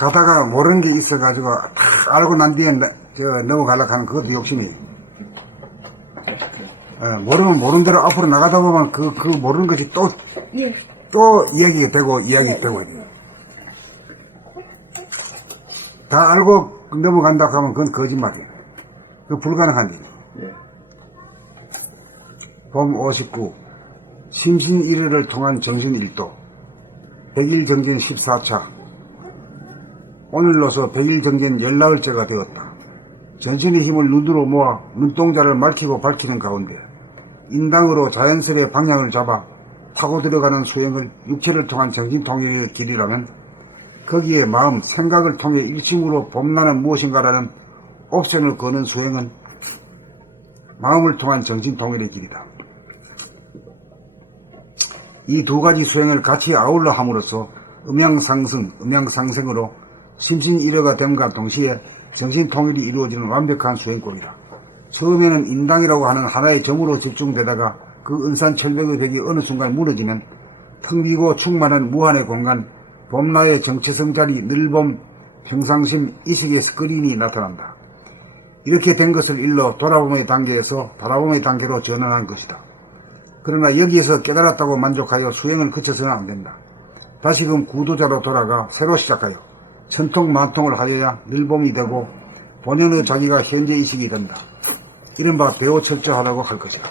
가다가 모르는 게 있어가지고 다 알고 난 뒤에 넘어가려고 하는 그것도 욕심이. 모르면 모르는 대로 앞으로 나가다 보면 그 모르는 것이 또 이야기가 되고 다 알고 넘어간다고 하면 그건 거짓말이에요. 그 불가능한 일이에요. 봄 59 심신일회를 통한 정신일도 100일 정진 14차 오늘로서 100일 정진 14일째가 되었다. 전신의 힘을 눈으로 모아 눈동자를 맑히고 밝히는 가운데 인당으로 자연스레 방향을 잡아 타고 들어가는 수행을 육체를 통한 정신통일의 길이라면 거기에 마음, 생각을 통해 일심으로 봄나는 무엇인가라는 옵션을 거는 수행은 마음을 통한 정신통일의 길이다. 이 두 가지 수행을 같이 아울러 함으로써 음양상승으로 심신일회가 됨과 동시에 정신통일이 이루어지는 완벽한 수행법이다. 처음에는 인당이라고 하는 하나의 점으로 집중되다가 그 은산철벽의 벽이 어느 순간 무너지면 텅 비고 충만한 무한의 공간, 봄나의 정체성 자리, 늘봄, 평상심, 이식의 스크린이 나타난다. 이렇게 된 것을 일러 돌아봄의 단계에서 바라봄의 단계로 전환한 것이다. 그러나 여기에서 깨달았다고 만족하여 수행을 그쳐서는 안 된다. 다시금 구도자로 돌아가 새로 시작하여 천통만통을 하여야 늘봄이 되고 본연의 자기가 현재 이식이 된다. 이른바 배우철저하다고 할 것이다.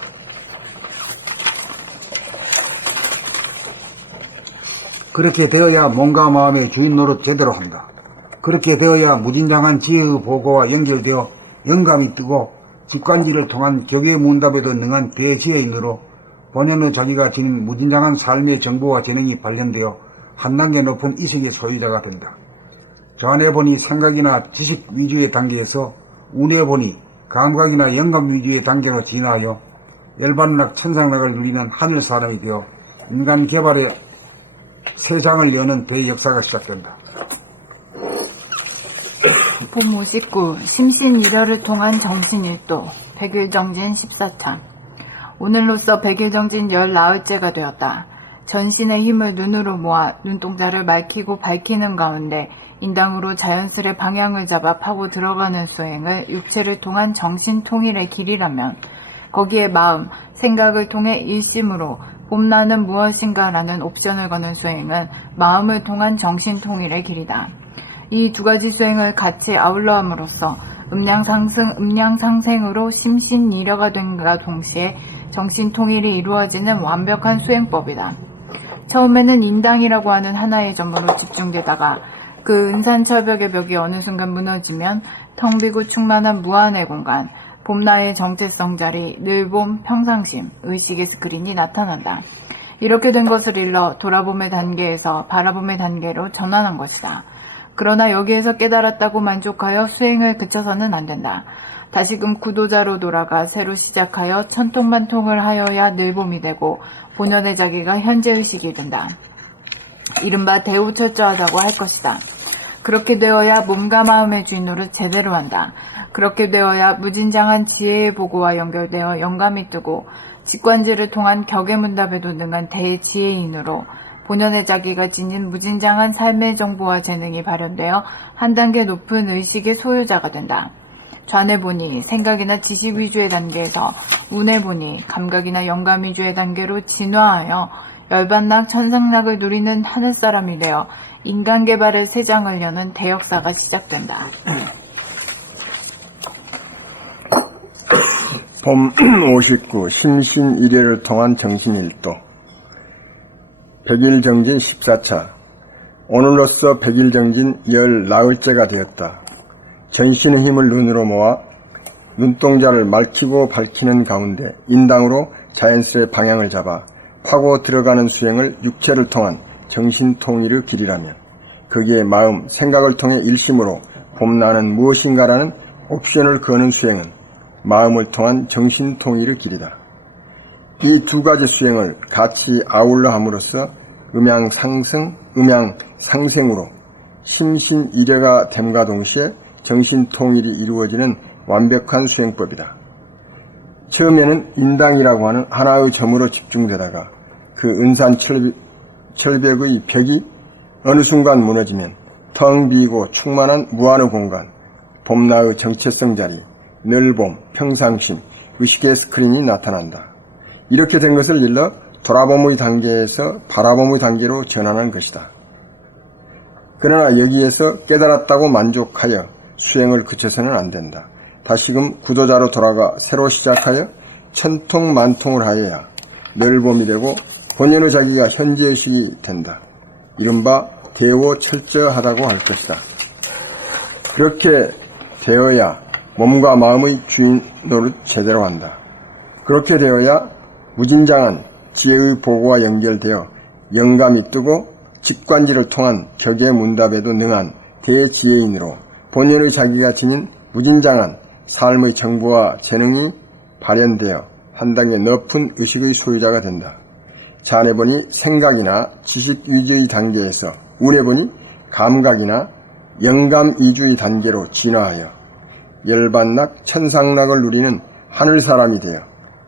그렇게 되어야 몸과 마음의 주인 노릇 제대로 한다. 그렇게 되어야 무진장한 지혜의 보고와 연결되어 영감이 뜨고 직관지를 통한 격의 문답에도 능한 대지혜인으로 본연의 자기가 지닌 무진장한 삶의 정보와 재능이 발현되어 한 단계 높은 이식의 소유자가 된다. 전에 보니 생각이나 지식 위주의 단계에서 운에 보니 감각이나 영감 위주의 단계로 진화하여 열반락 천상락을 누리는 하늘 사람이 되어 인간 개발의 새 장을 여는 대역사가 시작된다. 봄 59 심신일혈을 통한 정신일도 100일 정진 14차 오늘로써 100일 정진 14일째가 되었다. 전신의 힘을 눈으로 모아 눈동자를 맑히고 밝히는 가운데 인당으로 자연스레 방향을 잡아 파고 들어가는 수행을 육체를 통한 정신통일의 길이라면 거기에 마음, 생각을 통해 일심으로 봄나는 무엇인가라는 옵션을 거는 수행은 마음을 통한 정신통일의 길이다. 이 두 가지 수행을 같이 아울러 함으로써 음양상승으로 심신일여가 됨과 동시에 정신통일이 이루어지는 완벽한 수행법이다. 처음에는 인당이라고 하는 하나의 점으로 집중되다가 그 은산철벽의 벽이 어느 순간 무너지면 텅 비고 충만한 무한의 공간, 봄나의 정체성 자리, 늘봄, 평상심, 의식의 스크린이 나타난다. 이렇게 된 것을 일러 돌아봄의 단계에서 바라봄의 단계로 전환한 것이다. 그러나 여기에서 깨달았다고 만족하여 수행을 그쳐서는 안 된다. 다시금 구도자로 돌아가 새로 시작하여 천통만통을 하여야 늘봄이 되고 본연의 자기가 현재의식이 된다. 이른바 대우철저하다고 할 것이다. 그렇게 되어야 몸과 마음의 주인노릇 제대로 한다. 그렇게 되어야 무진장한 지혜의 보고와 연결되어 영감이 뜨고 직관지를 통한 격의 문답에도 능한 대지혜인으로 본연의 자기가 지닌 무진장한 삶의 정보와 재능이 발현되어 한 단계 높은 의식의 소유자가 된다. 좌뇌 보니 생각이나 지식 위주의 단계에서 우뇌 보니 감각이나 영감 위주의 단계로 진화하여 열반락 천상락을 누리는 하늘사람이 되어 인간 개발의 새 장을 여는 대역사가 시작된다. 봄 59 심신일회를 통한 정신일도 100일 정진 14차 오늘로써 100일 정진 14일째가 되었다. 전신의 힘을 눈으로 모아 눈동자를 맑히고 밝히는 가운데 인당으로 자연스레 방향을 잡아 파고 들어가는 수행을 육체를 통한 정신통일의 길이라면 거기에 마음, 생각을 통해 일심으로 봄나는 무엇인가라는 옵션을 거는 수행은 마음을 통한 정신통일의 길이다. 이 두 가지 수행을 같이 아울러 함으로써 음양상승으로 심신일회가 됨과 동시에 정신통일이 이루어지는 완벽한 수행법이다. 처음에는 인당이라고 하는 하나의 점으로 집중되다가 그 은산철벽의 벽이 어느 순간 무너지면 텅 비고 충만한 무한의 공간, 봄나의 정체성 자리, 늘봄, 평상심, 의식의 스크린이 나타난다. 이렇게 된 것을 일러 돌아봄의 단계에서 바라봄의 단계로 전환한 것이다. 그러나 여기에서 깨달았다고 만족하여 수행을 그쳐서는 안 된다. 다시금 구도자로 돌아가 새로 시작하여 천통만통을 하여야 늘봄이 되고 본연의 자기가 현재의식이 된다. 이른바 대오철저하다고 할 것이다. 그렇게 되어야 몸과 마음의 주인 노릇 제대로 한다. 그렇게 되어야 무진장한 지혜의 보고와 연결되어 영감이 뜨고 직관지를 통한 벽의 문답에도 능한 대지혜인으로 본연의 자기가 지닌 무진장한 삶의 정보와 재능이 발현되어 한 단계 높은 의식의 소유자가 된다. 자네보니 생각이나 지식 위주의 단계에서 운해보니 감각이나 영감 이주의 단계로 진화하여 열반락 천상락을 누리는 하늘사람이 되어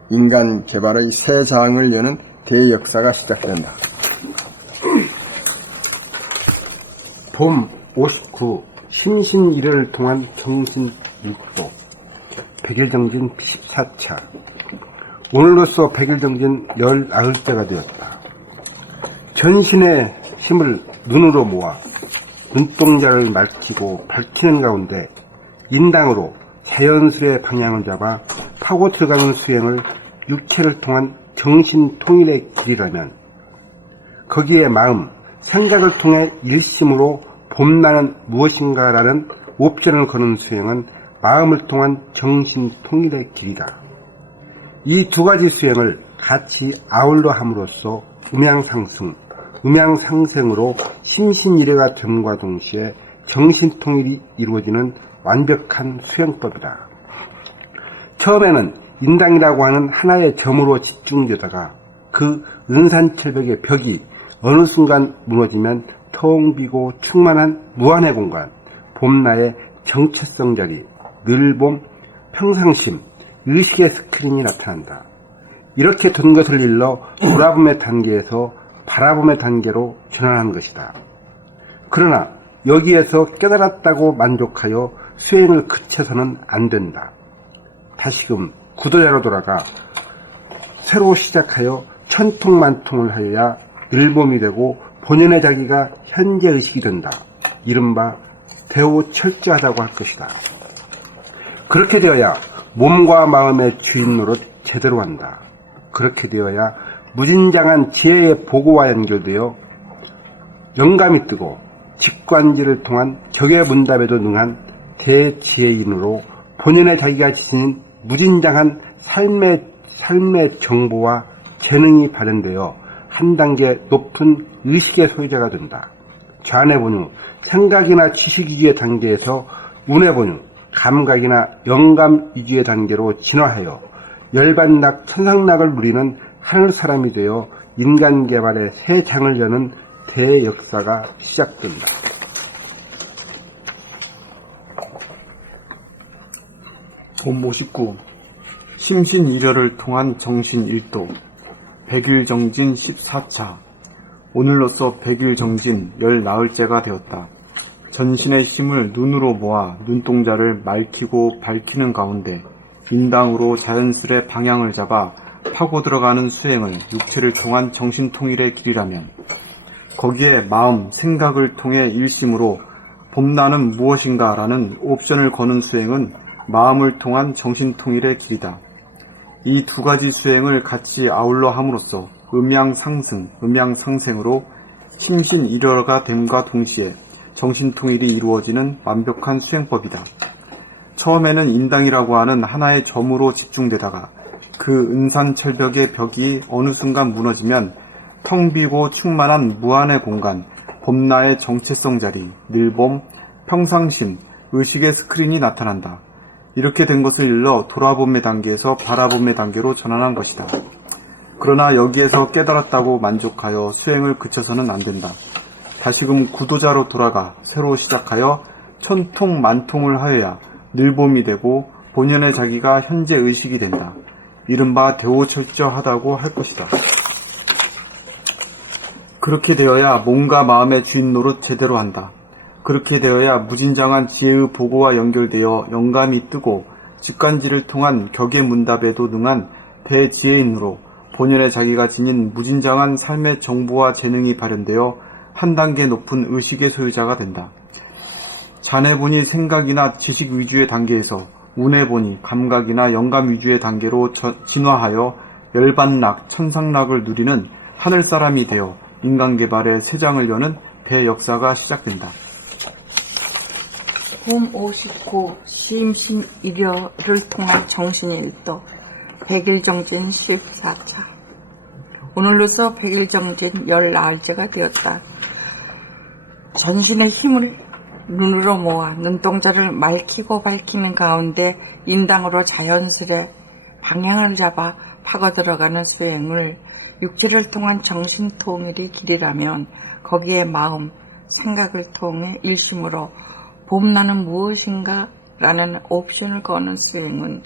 인간 개발의 새 장을 여는 대역사가 시작된다. 봄 59 심신일회를 통한 정신육도 백일정진 14차. 오늘로써 백일정진 19대가 되었다. 전신의 힘을 눈으로 모아 눈동자를 맑히고 밝히는 가운데 인당으로 자연스레 방향을 잡아 파고 들어가는 수행을 육체를 통한 정신 통일의 길이라면 거기에 마음, 생각을 통해 일심으로 봄나는 무엇인가라는 옵션을 거는 수행은 마음을 통한 정신 통일의 길이다. 이 두 가지 수행을 같이 아울러 함으로써 음양상승, 음양상생으로 심신일회가 됨과 동시에 정신통일이 이루어지는 완벽한 수행법이다. 처음에는 인당이라고 하는 하나의 점으로 집중되다가 그 은산철벽의 벽이 어느 순간 무너지면 텅 비고 충만한 무한의 공간, 봄나의 정체성 자리, 늘봄, 평상심, 의식의 스크린이 나타난다. 이렇게 된 것을 일러 돌아봄의 단계에서 바라봄의 단계로 전환한 것이다. 그러나 여기에서 깨달았다고 만족하여 수행을 그쳐서는 안 된다. 다시금 구도자로 돌아가 새로 시작하여 천통만통을 하여야 늘봄이 되고 본연의 자기가 현재 의식이 된다. 이른바 대오철저하다고 할 것이다. 그렇게 되어야 몸과 마음의 주인 노릇 제대로 한다. 그렇게 되어야 무진장한 지혜의 보고와 연결되어 영감이 뜨고 직관지를 통한 적의 문답에도 능한 대지혜인으로 본연의 자기가 지닌 무진장한 삶의 정보와 재능이 발현되어 한 단계 높은 의식의 소유자가 된다. 좌뇌본유, 생각이나 지식 위주의 단계에서 우뇌본유, 감각이나 영감 위주의 단계로 진화하여 열반락, 천상락을 누리는 하늘사람이 되어 인간 개발의 새 장을 여는 대역사가 시작된다. 봄 59 심신일혈을 통한 정신일도 백일정진 14차. 오늘로써 백일정진 19제가 되었다. 전신의 힘을 눈으로 모아 눈동자를 맑히고 밝히는 가운데 인당으로 자연스레 방향을 잡아 파고 들어가는 수행을 육체를 통한 정신통일의 길이라면 거기에 마음, 생각을 통해 일심으로 봄나는 무엇인가 라는 옵션을 거는 수행은 마음을 통한 정신통일의 길이다. 이 두 가지 수행을 같이 아울러 함으로써 음양상승, 음양상생으로 심신일혈가 됨과 동시에 정신통일이 이루어지는 완벽한 수행법이다. 처음에는 인당이라고 하는 하나의 점으로 집중되다가 그 은산철벽의 벽이 어느 순간 무너지면 텅 비고 충만한 무한의 공간, 봄나의 정체성 자리, 늘봄, 평상심, 의식의 스크린이 나타난다. 이렇게 된 것을 일러 돌아봄의 단계에서 바라봄의 단계로 전환한 것이다. 그러나 여기에서 깨달았다고 만족하여 수행을 그쳐서는 안 된다. 다시금 구도자로 돌아가 새로 시작하여 천통만통을 하여야 늘봄이 되고 본연의 자기가 현재 의식이 된다. 이른바 대오철저하다고 할 것이다. 그렇게 되어야 몸과 마음의 주인 노릇 제대로 한다. 그렇게 되어야 무진장한 지혜의 보고와 연결되어 영감이 뜨고 직관지를 통한 격의 문답에도 능한 대지혜인으로 본연의 자기가 지닌 무진장한 삶의 정보와 재능이 발현되어 한 단계 높은 의식의 소유자가 된다. 자네본이 생각이나 지식 위주의 단계에서 운해본이 감각이나 영감 위주의 단계로 진화하여 열반락, 천상락을 누리는 하늘사람이 되어 인간개발의 새 장을 여는 대역사가 시작된다. 봄 59 심신일여를 통한 정신일도 100일정진 14차 오늘로서 100일정진 열 나흘째가 되었다. 전신의 힘을 눈으로 모아 눈동자를 맑히고 밝히는 가운데 인당으로 자연스레 방향을 잡아 파고들어가는 수행을 육체를 통한 정신통일이 길이라면 거기에 마음, 생각을 통해 일심으로 봄나는 무엇인가 라는 옵션을 거는 수행은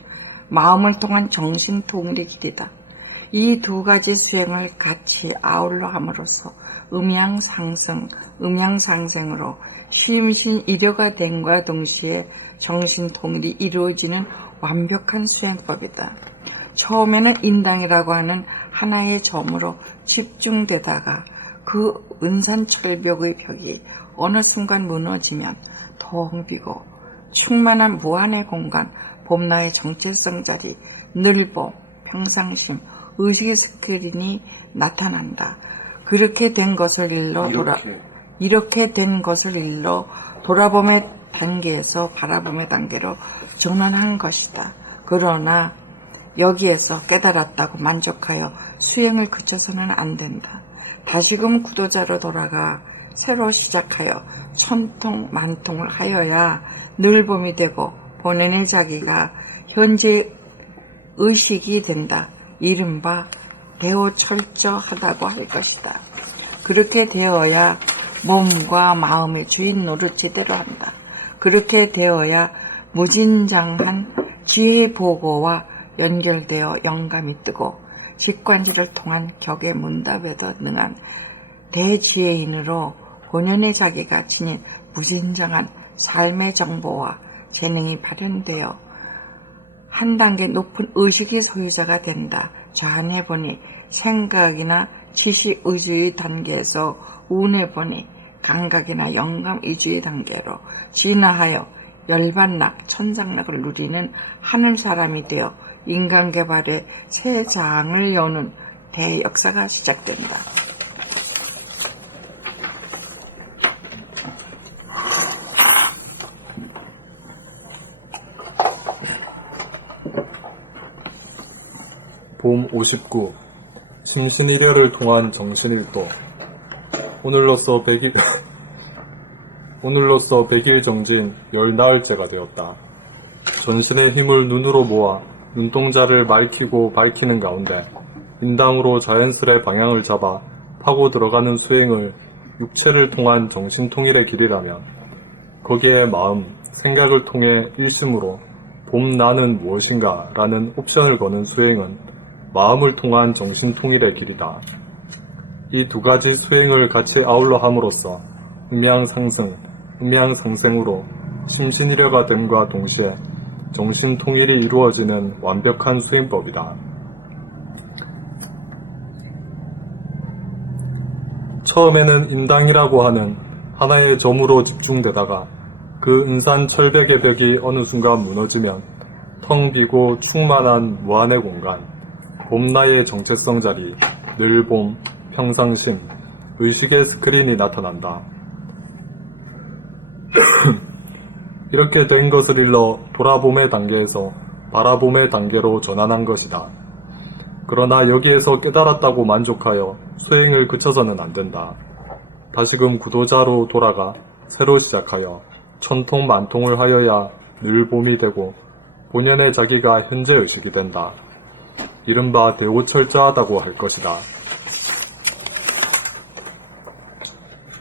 마음을 통한 정신통일의 길이다. 이 두 가지 수행을 같이 아울러 함으로써 음양상승, 음양상생으로 심신일여가 됨과 동시에 정신통일이 이루어지는 완벽한 수행법이다. 처음에는 인당이라고 하는 하나의 점으로 집중되다가 그 은산철벽의 벽이 어느 순간 무너지면 텅 비고 충만한 무한의 공간, 봄나의 정체성 자리, 늘봄, 평상심, 의식의 스크린이 나타난다. 이렇게 된 것을 일러 돌아봄의 단계에서 바라봄의 단계로 전환한 것이다. 그러나 여기에서 깨달았다고 만족하여 수행을 그쳐서는 안 된다. 다시금 구도자로 돌아가 새로 시작하여 천통 만통을 하여야 늘봄이 되고 본연의 자기가 현재 의식이 된다. 이른바 대오철저하다고 할 것이다. 그렇게 되어야 몸과 마음의 주인 노릇 제대로 한다. 그렇게 되어야 무진장한 지혜의 보고와 연결되어 영감이 뜨고 직관지를 통한 격의 문답에도 능한 대지혜인으로 본연의 자기가 지닌 무진장한 삶의 정보와 재능이 발현되어 한 단계 높은 의식의 소유자가 된다. 좌뇌보니 생각이나 지식 의주의 단계에서 우뇌보니 감각이나 영감 위주의 단계로 진화하여 열반락, 천상락을 누리는 하늘사람이 되어 인간개발의 새 장을 여는 대역사가 시작된다. 봄 59 심신일여를 통한 정신일도 오늘로서 100일 정진 열 나흘째가 되었다. 전신의 힘을 눈으로 모아 눈동자를 맑히고 밝히는 가운데 인당으로 자연스레 방향을 잡아 파고 들어가는 수행을 육체를 통한 정신통일의 길이라면 거기에 마음, 생각을 통해 일심으로 봄 나는 무엇인가 라는 옵션을 거는 수행은 마음을 통한 정신통일의 길이다. 이 두 가지 수행을 같이 아울러 함으로써 음양상승, 음양상생으로 심신일여가 됨과 동시에 정신통일이 이루어지는 완벽한 수행법이다. 처음에는 인당이라고 하는 하나의 점으로 집중되다가 그 은산 철벽의 벽이 어느 순간 무너지면 텅 비고 충만한 무한의 공간, 봄나의 정체성 자리, 늘봄, 평상심, 의식의 스크린이 나타난다. 이렇게 된 것을 일러 돌아봄의 단계에서 바라봄의 단계로 전환한 것이다. 그러나 여기에서 깨달았다고 만족하여 수행을 그쳐서는 안 된다. 다시금 구도자로 돌아가 새로 시작하여 천통 만통을 하여야 늘봄이 되고 본연의 자기가 현재 의식이 된다. 이른바 대오철저하다고 할 것이다.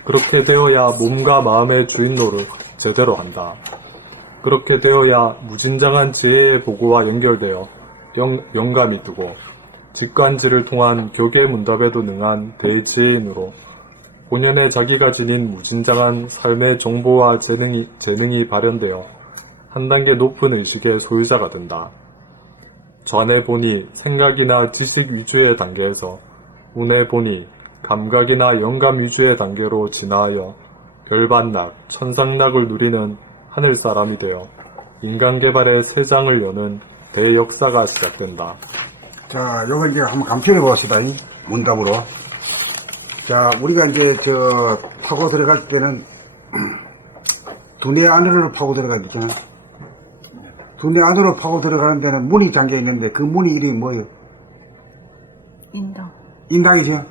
그렇게 되어야 몸과 마음의 주인 노릇 제대로 한다. 그렇게 되어야 무진장한 지혜의 보고와 연결되어 영감이 뜨고 직관지를 통한 격의 문답에도 능한 대지혜인으로 본연의 자기가 지닌 무진장한 삶의 정보와 재능이 발현되어 한 단계 높은 의식의 소유자가 된다. 좌뇌 본이 생각이나 지식 위주의 단계에서 우뇌 본이 감각이나 영감 위주의 단계로 진화하여 열반락, 천상락을 누리는 하늘 사람이 되어 인간 개발의 새 장을 여는 대역사가 시작된다. 자, 요거 이제 한번 감평해 봅시다. 이 문답으로. 자, 우리가 이제 파고 들어갈 때는 두뇌 안으로 파고 들어가겠잖아. 두뇌 안으로 파고 들어가는 데는 문이 잠겨 있는데 그 문이 이름이 뭐예요? 인당. 인당이죠.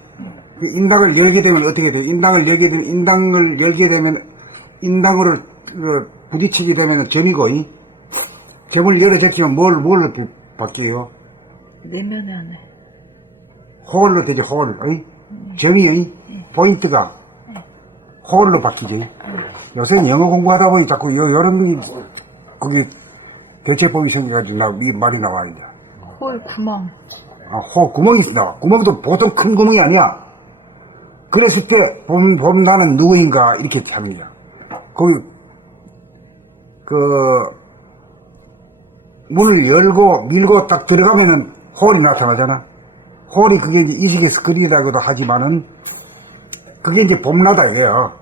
그 인당을 열게 되면 어떻게 돼요? 인당을 열게 되면 인당으로 부딪히게 되면 점이고, 점을 열어 제끼면 뭘로 바뀌어요? 내면의 안에. 홀로 되죠, 홀. 점이, 포인트가 홀로 바뀌지. 요새 영어 공부하다 보니 자꾸 이런, 거기 대체법이 생겨가지고 말이 나와야 돼. 홀, 구멍. 구멍이 나와. 구멍도 보통 큰 구멍이 아니야. 그랬을 때, 나는 누구인가, 이렇게 하는 거야. 거기, 문을 열고, 밀고 딱 들어가면은 홀이 나타나잖아. 홀이 그게 이제 이식에서 그리다고도 하지만은, 그게 이제 봄나다, 이게요.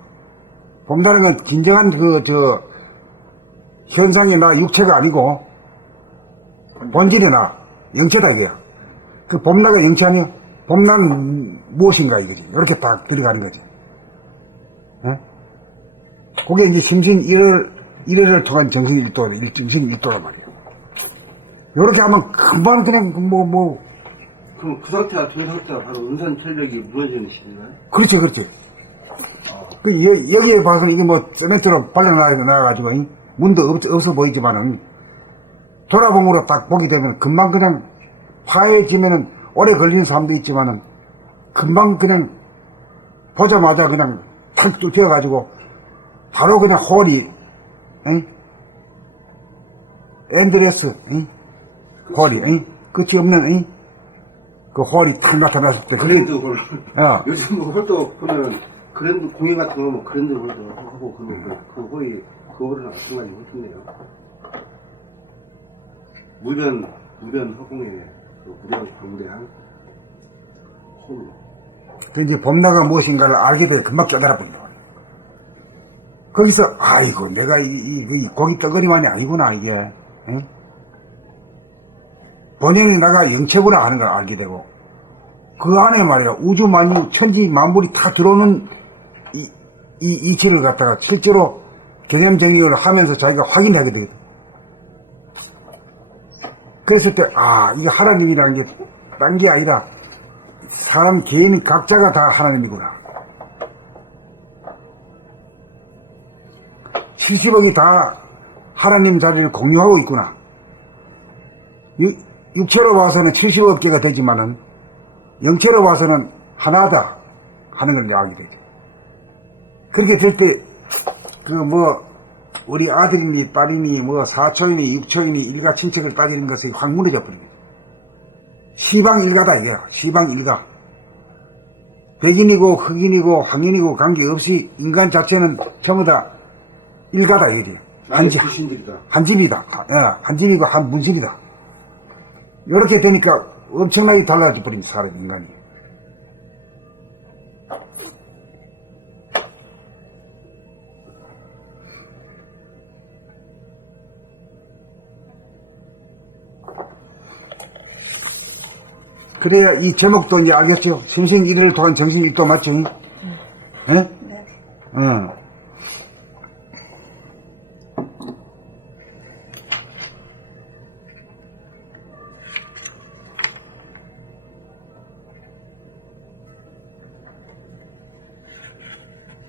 봄나는 건 진정한 현상이 나 육체가 아니고, 본질이 나, 영체다, 이게요. 그 봄나가 영체 아니야? 봄나는 무엇인가 이거지. 이렇게 딱 들어가는 거지. 그게 이제 심신 1회를 통한 정신 정신 1도란 말이야. 요렇게 하면 금방 그냥 그럼 그 상태가 된 상태가 바로 은산철벽이 무너지는 시기인가요? 그렇지. 여기에 봐서는 이게 세멘트로 발라놔가지고, 문도 없어 보이지만은, 돌아봄으로 딱 보게 되면 금방 그냥 파해지면은 오래 걸리는 사람도 있지만은, 금방 그냥 보자마자 그냥 탁 뚫혀가지고, 바로 그냥 홀이, 엔드레스, 홀이, 끝이 없는, 그 홀이 탁 나타났을 때. 그랜드 홀. 어. 요즘 홀도 보면 그랜드 공연 같은 거 보면 그랜드 홀도 하고 그 홀이 그 홀은 마찬가지 못했네요. 무변 허공에 무변 방대한 홀. 그 이제 봄나가 무엇인가를 알게 돼 금방 깨달아버린다. 거기서 아이고 내가 이 고기 떡거리만이 아니구나 이게. 응? 본연이 나가 영체구나 하는 걸 알게 되고 그 안에 말이야 우주 만유 천지 만물이 다 들어오는 이 이치를 갖다가 실제로 개념 정리를 하면서 자기가 확인하게 되거든. 그랬을 때 이게 하나님이라는 게 딴 게 아니라 사람 개인 각자가 다 하나님이구나. 70억이 다 하나님 자리를 공유하고 있구나. 육체로 봐서는 70억 개가 되지만은 영체로 봐서는 하나다 하는 걸 알게 되죠. 그렇게 될 때 우리 아들이니 딸이니 사촌이니 육촌이니 일가 친척을 따지는 것이 확 무너져 버립니다. 시방일가다 이거야. 시방일가. 백인이고 흑인이고 황인이고 관계없이 인간 자체는 전부 다 일가다 이거지. 한 집이다. 한 집이고 한 문신이다. 이렇게 되니까 엄청나게 달라져 버린 사람 인간이. 그래야 이 제목도 이제 알겠죠? 심신 1회를 통한 정신 1도 맞죠? 예? 네.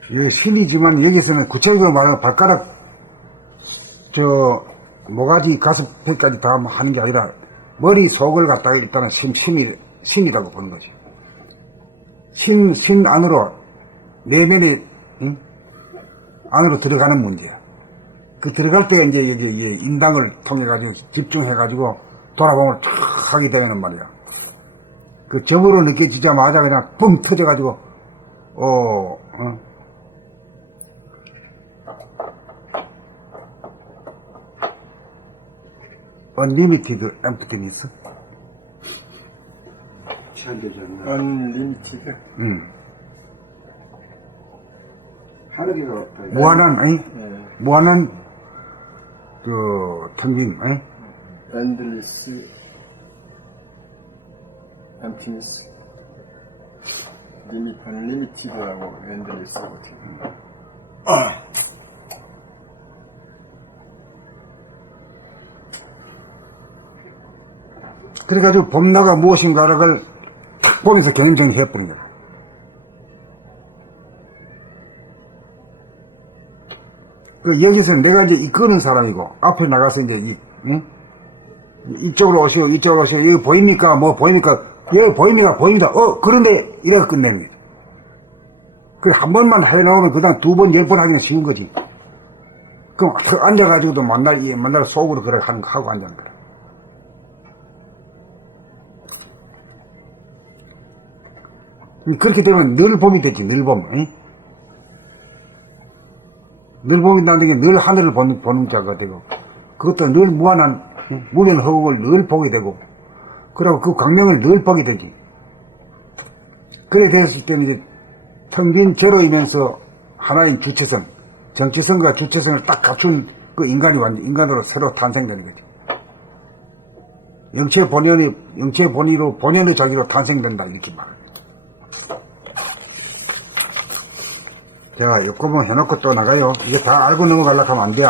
이게 신이지만 여기서는 구체적으로 말하면 발가락 모가지 가슴뼈까지 다 하는 게 아니라 머리 속을 갖다가 일단은 신이라고 보는 거죠. 신 안으로 내면에 안으로 들어가는 문제야. 그 들어갈 때 이제 인당을 통해 가지고 집중해 가지고 돌아보면 탁 하게 되면 말이야. 그 점으로 느껴지자마자 그냥 뻥 터져 가지고 Unlimited emptiness. 제한되지 않나. Unlimited. 하늘이가 없다. 무한한, 예. 무한한, 텅 빈, Endless emptiness. Unlimited하고 endless하고 틀린다. 그래가지고 봄나가 무엇인가를 탁 보면서 경험적인 해버린 거야. 여기서 내가 이제 이끄는 사람이고, 앞에 나가서 이제, 이쪽으로 오시오, 이쪽으로 오시오, 여기 보입니까? 뭐 보입니까? 여기 보입니다, 보입니다. 그런데, 이래서 끝내는 거지. 그래, 한 번만 해놓으면 그 다음 2번, 10번 하기는 쉬운 거지. 그럼 앉아가지고도 만날 속으로 그래 하고 앉는 거야. 그렇게 되면 늘 봄이 되지, 늘 봄. 늘 봄이 나는 게 늘 하늘을 보는 자가 되고, 그것도 늘 무한한 무변 허공을 늘 보게 되고, 그리고 그 광명을 늘 보게 되지. 그래 됐을 때는 이제 텅 빈 제로이면서 하나인 주체성, 정체성과 주체성을 딱 갖춘 그 인간이 인간으로 새로 탄생되는 거지. 영체 본의로 본연의 자기로 탄생된다, 이렇게 말. 제가 욕구만 해놓고 또 나가요. 이게 다 알고 넘어가려고 하면 안 돼.